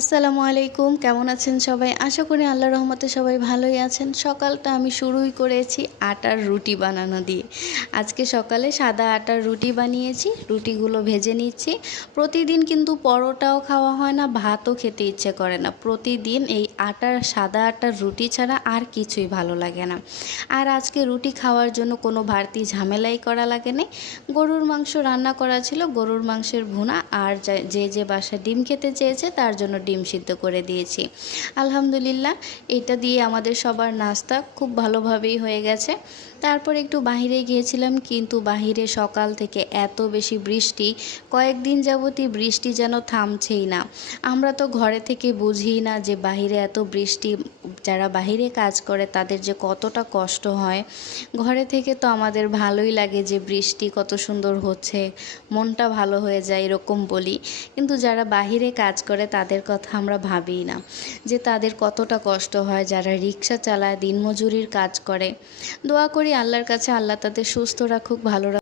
আসসালামু আলাইকুম, কেমন আছেন সবাই? আশা করি আল্লাহ রহমতে সবাই ভালোই আছেন। সকালটা আমি শুরুই করেছি আটার রুটি বানানো দিয়ে। আজকে সকালে সাদা আটার রুটি বানিয়েছি, রুটিগুলো ভেজে নিচ্ছি। প্রতিদিন কিন্তু পরোটাও খাওয়া হয় না, ভাতও খেতে ইচ্ছে করে না। প্রতিদিন এই আটার, সাদা আটার রুটি ছাড়া আর কিছুই ভালো লাগে না। আর আজকে রুটি খাওয়ার জন্য কোনো বাড়তি ঝামেলাই করা লাগে না গরুর মাংস রান্না করা ছিল, গরুর মাংসের ভুনা। আর যে যে বাসা ডিম খেতে চেয়েছে, তার জন্য ডিম সিদ্ধ করে দিয়েছি। আলহামদুলিল্লাহ, এটা দিয়ে আমাদের সবার নাস্তা খুব ভালোভাবেই হয়ে গেছে। তারপর একটু বাহিরে গিয়েছিলাম, কিন্তু বাহিরে সকাল থেকে এত বেশি বৃষ্টি, কয়েকদিন যাবতই বৃষ্টি যেন থামছেই না। আমরা তো ঘরে থেকে বুঝি না যে বাহিরে এত বৃষ্টি যারা বাহিরে কাজ করে, তাদের যে কতটা কষ্ট হয়। ঘরে থেকে তো আমাদের ভালোই লাগে যে বৃষ্টি কত সুন্দর হচ্ছে, মনটা ভালো হয়ে যায় এরকম বলি। কিন্তু যারা বাহিরে কাজ করে, তাদের কথা আমরা ভাবি না। যে তাদের কতটা কষ্ট হয় যারা রিক্সা চালায়, দিনমজুরির কাজ করে। দোয়া করি আল্লাহর কাছে, আল্লাহ তাদের সুস্থ রাখুক, ভালো